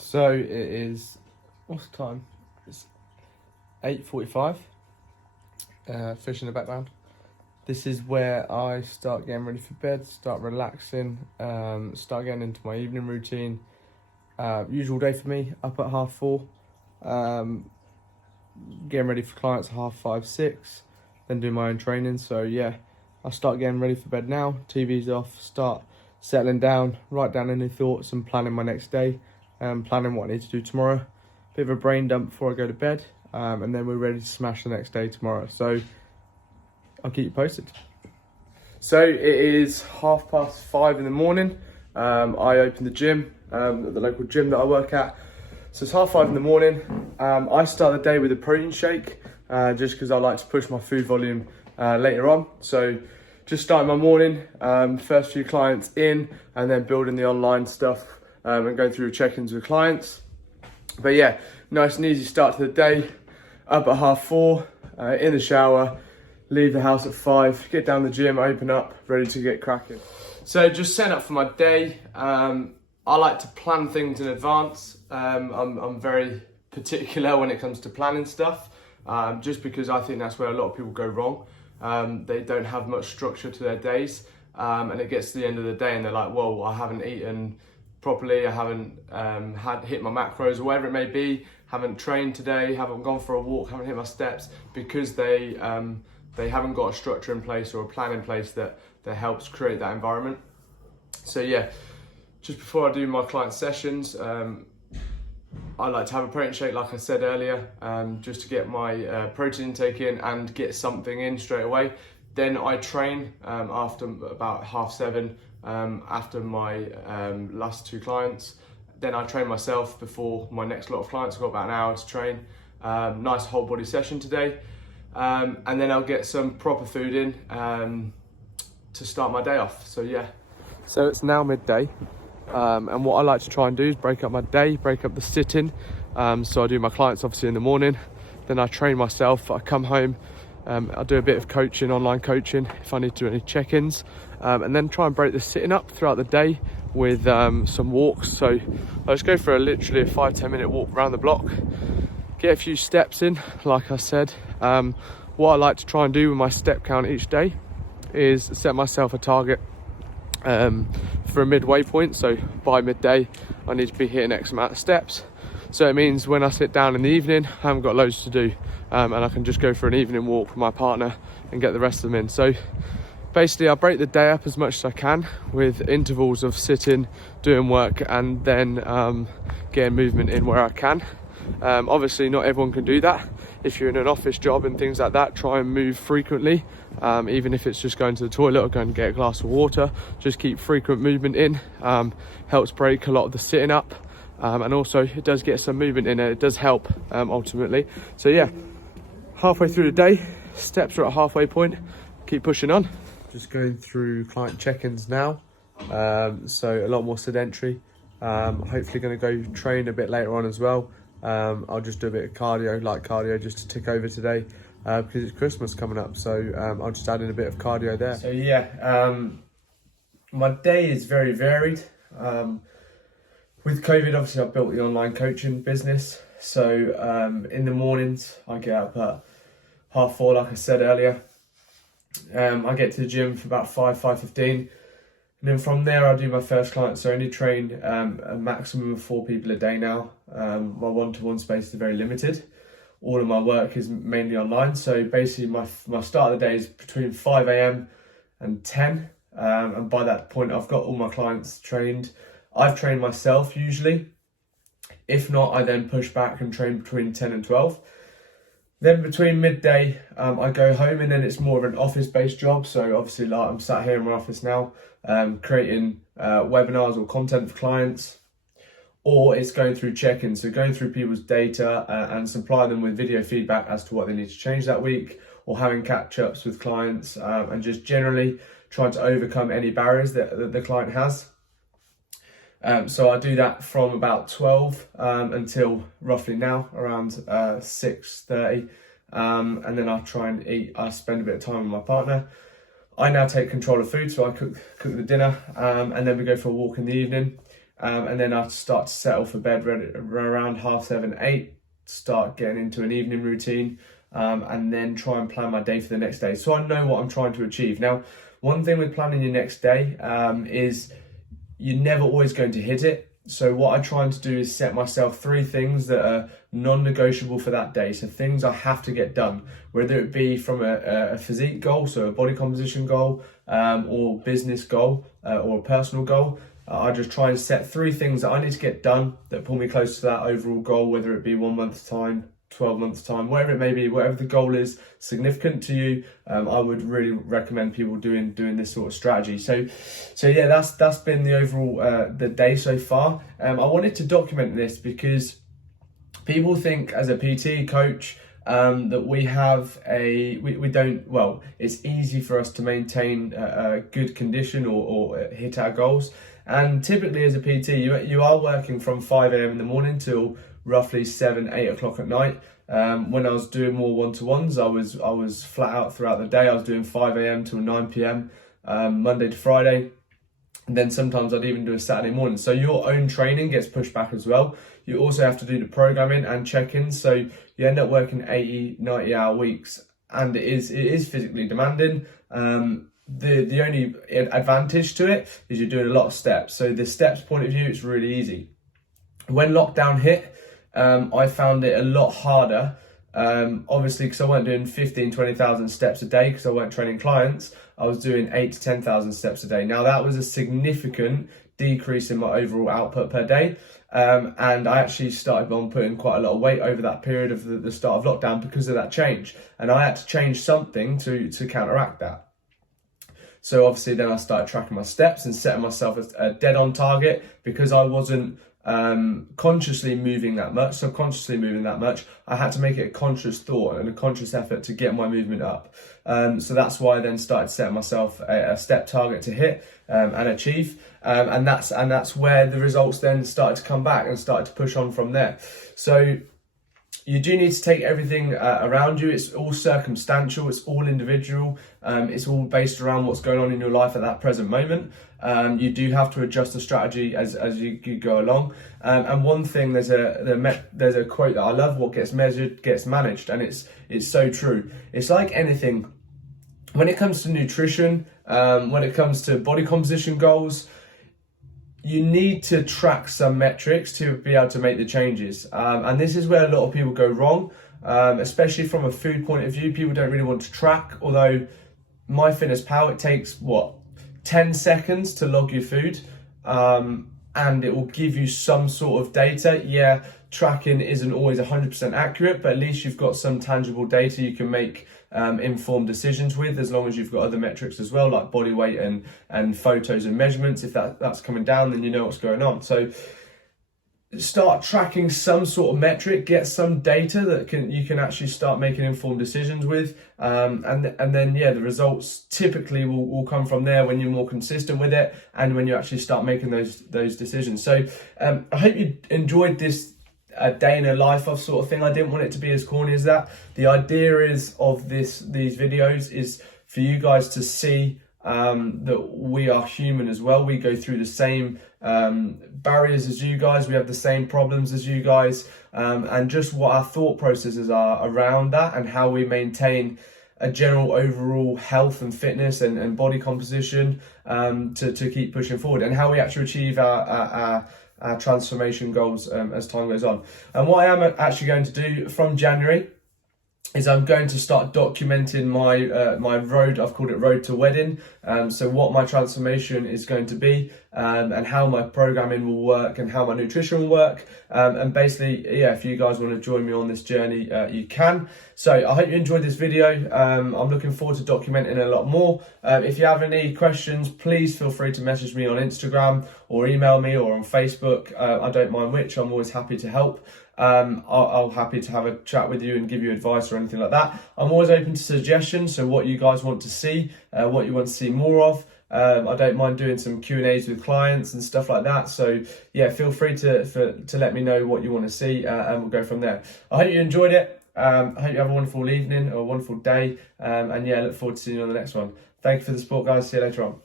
So it is, what's the time? It's 8:45. Fish in the background. This is where I start getting ready for bed, start relaxing, start getting into my evening routine. Usual day for me, up at 4:30, getting ready for clients at 5:30, 6, then do my own training. So yeah, I start getting ready for bed now, TV's off, start settling down, write down any thoughts and planning my next day, planning what I need to do tomorrow. Bit of a brain dump before I go to bed, and then we're ready to smash the next day tomorrow. So I'll keep you posted. So it is 5:30 in the morning. I open the gym, at the local gym that I work at. So it's 5:30 in the morning. I start the day with a protein shake, just because I like to push my food volume later on. So just starting my morning, first few clients in, and then building the online stuff and going through check-ins with clients. But yeah, nice and easy start to the day. Up at 4:30, in the shower, leave the house at 5, get down the gym, open up, ready to get cracking. So just setting up for my day. I like to plan things in advance. I'm very particular when it comes to planning stuff, just because I think that's where a lot of people go wrong. They don't have much structure to their days, and it gets to the end of the day and they're like, whoa, I haven't eaten properly, I haven't hit my macros or whatever it may be, haven't trained today, haven't gone for a walk, haven't hit my steps, because they haven't got a structure in place or a plan in place that helps create that environment. So yeah, just before I do my client sessions, I like to have a protein shake, like I said earlier, just to get my protein intake in and get something in straight away. Then I train after about 7:30, after my last 2 clients. Then I train myself before my next lot of clients. I've got about an hour to train. Nice whole body session today. And then I'll get some proper food in to start my day off. So yeah. So it's now midday. And what I like to try and do is break up my day, break up the sitting. So I do my clients obviously in the morning, then I train myself, I come home, I do a bit of coaching, online coaching, if I need to do any check-ins, and then try and break the sitting up throughout the day with some walks. So I just go for literally a 5-10 minute walk around the block, get a few steps in, like I said. What I like to try and do with my step count each day is set myself a target for a midway point. So by midday I need to be hitting X amount of steps. So it means when I sit down in the evening, I haven't got loads to do, and I can just go for an evening walk with my partner and get the rest of them in. So basically I break the day up as much as I can with intervals of sitting, doing work, and then getting movement in where I can. Obviously not everyone can do that. If you're in an office job and things like that, try and move frequently, even if it's just going to the toilet or going to get a glass of water. Just keep frequent movement in, helps break a lot of the sitting up, and also it does get some movement in it. It does help ultimately. So yeah, halfway through the day, steps are at halfway point, keep pushing on. Just going through client check-ins now, so a lot more sedentary. Hopefully going to go train a bit later on as well. I'll just do a bit of light cardio just to tick over today, because it's Christmas coming up, so I'll just add in a bit of cardio there. So yeah, my day is very varied. With COVID, obviously I've built the online coaching business, so in the mornings I get up at 4:30, like I said earlier. I get to the gym for about 5:15. And then from there, I do my first client. So I only train a maximum of 4 people a day now. My one-to-one space is very limited. All of my work is mainly online. So basically my start of the day is between 5 a.m. and 10. And by that point, I've got all my clients trained. I've trained myself usually. If not, I then push back and train between 10 and 12. Then between midday, I go home, and then it's more of an office-based job. So obviously, like I'm sat here in my office now, creating webinars or content for clients, or it's going through check-ins, so going through people's data and supplying them with video feedback as to what they need to change that week, or having catch-ups with clients, and just generally trying to overcome any barriers that the client has. So I do that from about 12 until roughly now, around 6:30. And then I try and eat. I spend a bit of time with my partner. I now take control of food, so I cook the dinner, and then we go for a walk in the evening. and then I start to settle for bed around 7:30, 8, start getting into an evening routine, and then try and plan my day for the next day. So I know what I'm trying to achieve. Now, one thing with planning your next day is you're never always going to hit it. So what I'm trying to do is set myself 3 things that are non-negotiable for that day. So things I have to get done, whether it be from a physique goal, so a body composition goal, or business goal, or a personal goal. I just try and set 3 things that I need to get done that pull me close to that overall goal, whether it be 1 month's time, 12 months time, whatever it may be, whatever the goal is significant to you. I would really recommend people doing this sort of strategy. So yeah, that's been the overall the day so far. I wanted to document this because people think as a PT coach that we have we don't, well, it's easy for us to maintain a good condition or hit our goals. And typically as a PT, you are working from 5 a.m. in the morning till roughly 7, 8 o'clock at night. When I was doing more one-to-ones, I was flat out throughout the day. I was doing 5 a.m. till 9 p.m. Monday to Friday. And then sometimes I'd even do a Saturday morning. So your own training gets pushed back as well. You also have to do the programming and check-ins. So you end up working 80, 90-hour weeks, and it is physically demanding. The only advantage to it is you're doing a lot of steps. So the steps point of view, it's really easy. When lockdown hit, I found it a lot harder, obviously because I weren't doing 15, 20,000 steps a day because I weren't training clients. I was doing 8 to 10,000 steps a day. Now that was a significant decrease in my overall output per day. And I actually started on putting quite a lot of weight over that period of the start of lockdown because of that change. And I had to change something to counteract that. So obviously then I started tracking my steps and setting myself a dead on target because I wasn't consciously moving that much, subconsciously moving that much. I had to make it a conscious thought and a conscious effort to get my movement up. So that's why I then started setting myself a step target to hit and achieve. And that's where the results then started to come back and started to push on from there. So you do need to take everything around you. It's all circumstantial, it's all individual, it's all based around what's going on in your life at that present moment. You do have to adjust the strategy as you go along. And one thing, there's a quote that I love: what gets measured gets managed. And it's so true. It's like anything. When it comes to nutrition, when it comes to body composition goals, you need to track some metrics to be able to make the changes. And this is where a lot of people go wrong, especially from a food point of view. People don't really want to track, although MyFitnessPal, it takes 10 seconds to log your food, and it will give you some sort of data. Yeah, tracking isn't always 100% accurate, but at least you've got some tangible data you can make informed decisions with, as long as you've got other metrics as well, like body weight and photos and measurements. If that's coming down, then you know what's going on. So start tracking some sort of metric, get some data that you can actually start making informed decisions with, and then yeah, the results typically will come from there when you're more consistent with it and when you actually start making those decisions. So I hope you enjoyed this a day in a life of sort of thing. I didn't want it to be as corny as that. The idea is of these videos is for you guys to see that we are human as well. We go through the same barriers as you guys. We have the same problems as you guys, and just what our thought processes are around that and how we maintain a general overall health and fitness and body composition to keep pushing forward, and how we actually achieve our transformation goals as time goes on. And what I am actually going to do from January is I'm going to start documenting my road. I've called it Road to Wedding. So what my transformation is going to be, and how my programming will work and how my nutrition will work. And basically, yeah, if you guys want to join me on this journey, you can. So I hope you enjoyed this video. I'm looking forward to documenting a lot more. If you have any questions, please feel free to message me on Instagram or email me or on Facebook. I don't mind which. I'm always happy to help. I'll happy to have a chat with you and give you advice or anything like that. I'm always open to suggestions, so what you guys want to see, what you want to see more of. I don't mind doing some Q&As with clients and stuff like that. So yeah, feel free to let me know what you want to see, and we'll go from there. I hope you enjoyed it. I hope you have a wonderful evening or a wonderful day. And yeah, I look forward to seeing you on the next one. Thank you for the support, guys. See you later on.